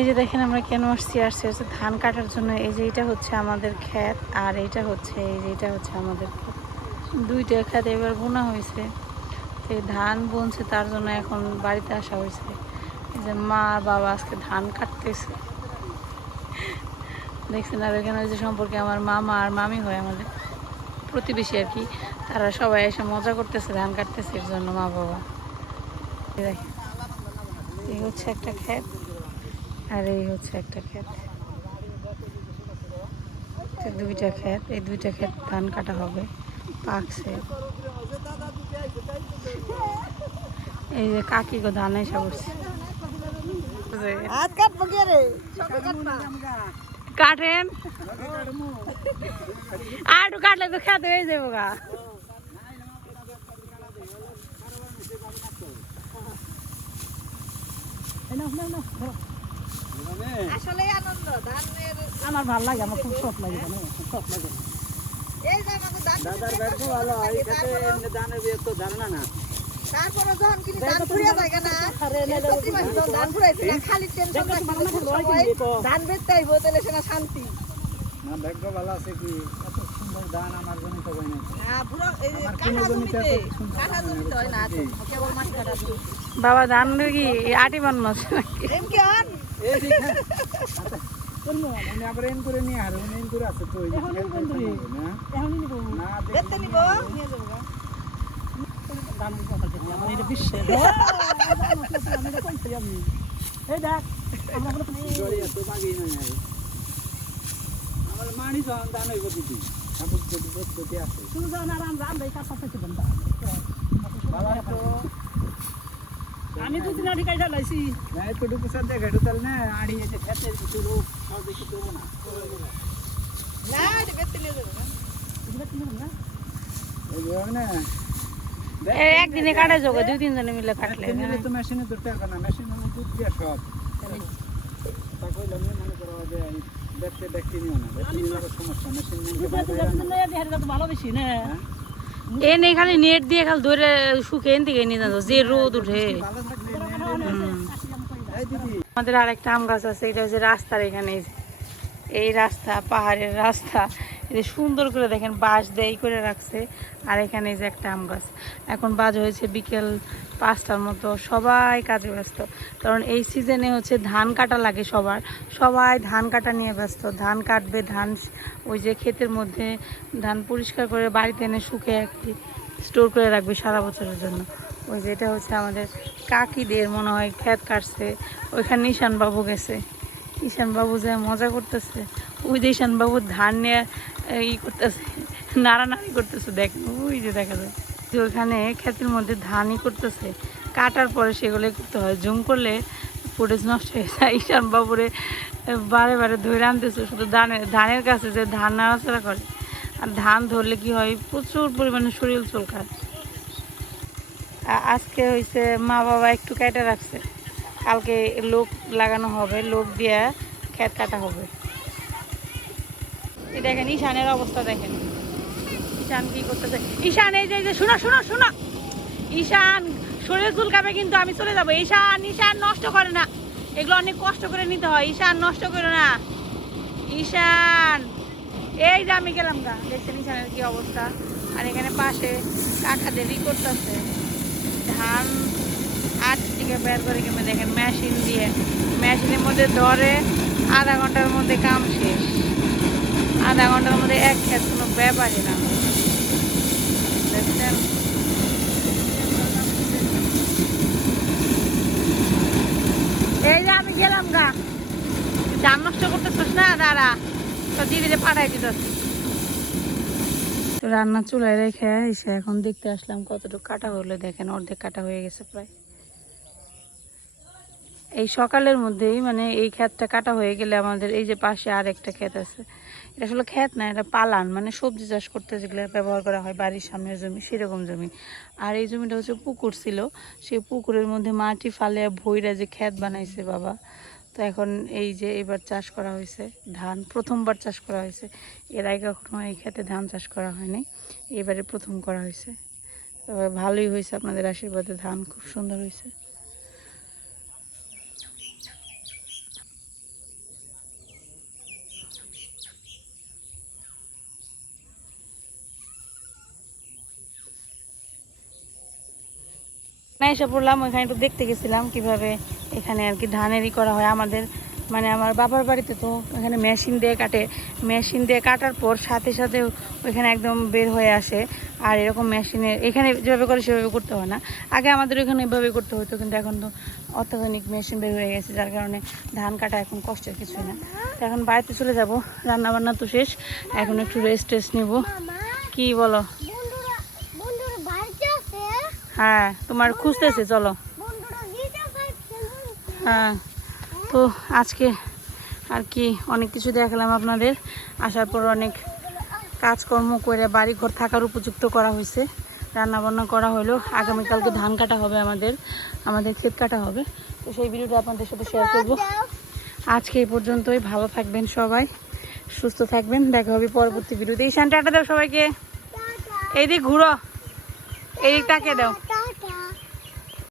এই যে দেখেন আমরা কেন আসছি আসছি হচ্ছে ধান কাটার জন্য এই যে এটা হচ্ছে আমাদের ক্ষেত, আর এটা হচ্ছে, এই যে এটা হচ্ছে আমাদের ক্ষেত। দুইটা ক্ষেত এবার বোনা হয়েছে। তো ধান বুনছে, তার জন্য এখন বাড়িতে আসা হয়েছে। এই যে মা বাবা আজকে ধান কাটতেছে। দেখছেন আর এখানে ওই যে সম্পর্কে আমার মামা আর মামি হয় আমাদের প্রতিবেশী আর কি। তারা সবাই এসে মজা করতেছে, ধান কাটতেছে এর জন্য মা বাবা। দেখেন, এই হচ্ছে একটা ক্ষেত। আর এই হচ্ছে একটা ক্ষেত দুইটা ক্ষেত এই দুইটা ক্ষেত ধান কাটা হবে পাকছে। এই যে কাকি গো ধান এসে কাটবা কাটেন। আর কাটলে তো খেতে হয়ে যাব গা। আসলে আনন্দ ধানের আমার ভালো লাগে আমার খুব শখ লাগে শখ দাদার ভালো এমনি দানের বিয়ে তো ধারণা না। তারপরে যখন কিনি ধান ফুরিয়ে যায় না এই প্রতি যখন ধান ফুরাইছে না খালি টেনশন থাকে ধান বেচতে আইবো তাহলে সেটা শান্তি। না ভাগ্য ভালো আছে কি? এত সুন্দর ধান আমার জন্য তো হয় না পুরো এই কাটা জমিতে কাটা জমিতে হয় না কেবল মাটি কাটা বাবা ধান কি আটি বানানো নাকি? এম কি আন। এই এন করে নিয়ে আর উনি এন করে আছে তো এই যে না না দেখতে নিব নিয়ে যাব গা। জড়িয়ে তো বাগেই নয় আর আমার মানি হইব দিদি। সাপোজ যদি পদ্ধতি আছে বাবা তো আমি দুদিন আগে কাইটা লাইছি। না এতটুকু সাথে ঘেটু তাহলে না আড়ি খেতে কিছু রোগ সব না। না এটা নিয়ে যাব হয় না? একদিনে কাটা যাবে দুই তিন জনে মিলে কাটলে তো মেশিনে তো টাকা না মেশিনে দুধ দিয়ে সব। তা মনে করো যে দেখতে দেখতে নিও না। দেখতে সমস্যা মেশিন নিলে ভালো বেশি না? এ নেই খালি নেট দিয়ে খালি ধরে শুকে এন থেকে নিয়ে যে রোদ উঠে। আমাদের আর একটা আম গাছ আছে এটা হচ্ছে রাস্তার এখানে এই রাস্তা, পাহাড়ের রাস্তা। যে সুন্দর করে দেখেন, বাঁশ দেয় করে রাখছে। আর এখানে এই যে একটা আম গাছ। এখন বাজ হয়েছে বিকেল পাঁচটার মতো। সবাই কাজে ব্যস্ত। কারণ এই সিজনে হচ্ছে ধান কাটা লাগে সবার। সবাই ধান কাটা নিয়ে ব্যস্ত। ধান কাটবে, ধান ওই যে ক্ষেতের মধ্যে ধান পরিষ্কার করে বাড়িতে এনে শুকে একটি স্টোর করে রাখবে সারা বছরের জন্য। ওই যে এটা হচ্ছে আমাদের কাকিদের, মনে হয়, ক্ষেত কাটছে। ওইখানে ঈশান বাবু গেছে। ঈশান বাবু যে মজা করতেছে। ওই যে ঈশান বাবু ধান নিয়ে ই করতেছে, নাড়ানাড়ি করতেছে দেখেন ওই যে দেখা যায়। যে ওইখানে ক্ষেতের মধ্যে ধানই করতেছে, কাটার পরে সেগুলো করতে হয়। জুম করলে ফুটেজ নষ্ট হয়ে যায়। ঈশান বাবুরে বারে বারে ধরে আনতেছে, শুধু ধানের ধানের কাছে যে ধান নাড়াচাড়া করে। আর ধান ধরলে কি হয়? প্রচুর পরিমাণে শরীর চুলকায়। আজকে হয়েছে মা বাবা একটু কেটে রাখছে। কালকে লোক লাগানো হবে, লোক দিয়ে খেত কাটা হবে। দেখেন, ঈশানের অবস্থা দেখেন। ঈশান কি করতেছে? ঈশান এই যে, শোনো শোনো শোনো। ঈশান, শরীর চুলকাবে কিন্তু আমি চলে যাব। ঈশান ঈশান, নষ্ট করে না। এগুলো অনেক কষ্ট করে নিতে হয়। ঈশান, নষ্ট করে না। ঈশান, এই যে আমি গেলাম গা। দেখছেন ঈশানের কি অবস্থা? আর এখানে পাশে কাকাদের ই করতেছে। ধান আট থেকে বের করে কিনে দেখেন, মেশিন দিয়ে। মেশিনের মধ্যে ধরে আধা ঘণ্টার মধ্যে কাম শেষ। আধা ঘণ্টার মধ্যে এক খেত কোনো ব্যাপারই না। দেখছেন? এই যে আমি গেলাম গা। ধান নষ্ট করতেছিস না? দাঁড়া তো দিদিরে পাঠাই দিতেছি তো রান্না চুলায় রেখে এসে এখন দেখতে আসলাম কতটুকু কাটা হলো। দেখেন অর্ধেক কাটা হয়ে গেছে প্রায়। এই সকালের মধ্যেই মানে এই ক্ষেতটা কাটা হয়ে গেলে আমাদের এই যে পাশে আর একটা ক্ষেত আছে, এটা আসলে ক্ষেত না, এটা পালান মানে সবজি চাষ করতে যেগুলো ব্যবহার করা হয়, বাড়ির সামনের জমি, সেরকম জমি। আর এই জমিটা হচ্ছে পুকুর ছিল, সেই পুকুরের মধ্যে মাটি ফালে ভইরা যে ক্ষেত বানাইছে বাবা, তো এখন এই যে এবার চাষ করা হয়েছে, ধান প্রথমবার চাষ করা হয়েছে, এর আগে কখনো এই ক্ষেতে ধান চাষ করা হয়নি, এবারে প্রথম করা হয়েছে। তবে ভালোই হয়েছে, আপনাদের আশীর্বাদে ধান খুব সুন্দর হয়েছে। এসে পড়লাম, ওইখানে একটু দেখতে গেছিলাম কীভাবে এখানে আর কি ধানেরই করা হয়। আমাদের মানে আমার বাবার বাড়িতে তো এখানে মেশিন দিয়ে কাটে। মেশিন দিয়ে কাটার পর সাথে সাথে ওইখানে একদম বের হয়ে আসে। আর এরকম মেশিনে, এখানে যেভাবে করে সেভাবে করতে হয় না। আগে আমাদের ওইখানে এভাবে করতে হতো কিন্তু এখন তো অত্যাধুনিক মেশিন বের হয়ে গেছে, যার কারণে ধান কাটা এখন কষ্টের কিছুই না। এখন বাড়িতে চলে যাব রান্না বান্না তো শেষ। এখন একটু রেস্ট টেস্ট নিব। কি বলো বন্ধুরা বন্ধুরা বাড়িতে আছে হ্যাঁ তোমার খুঁজতেছে, চলো। হ্যাঁ তো আজকে আর কি অনেক কিছু দেখালাম আপনাদের। আসার পর অনেক কাজকর্ম করে বাড়ি ঘর থাকার উপযুক্ত করা হয়েছে। রান্না বান্না করা হলো। আগামীকালকে ধান কাটা হবে আমাদের আমাদের ক্ষেত কাটা হবে। তো সেই ভিডিওটা আপনাদের সাথে শেয়ার করব। আজকে এই পর্যন্তই। ভালো থাকবেন সবাই, সুস্থ থাকবেন। দেখা হবে পরবর্তী ভিডিওতে। এই শানটা দাও সবাইকে। এইদিক ঘুরো। এইদিক তাকে দাও।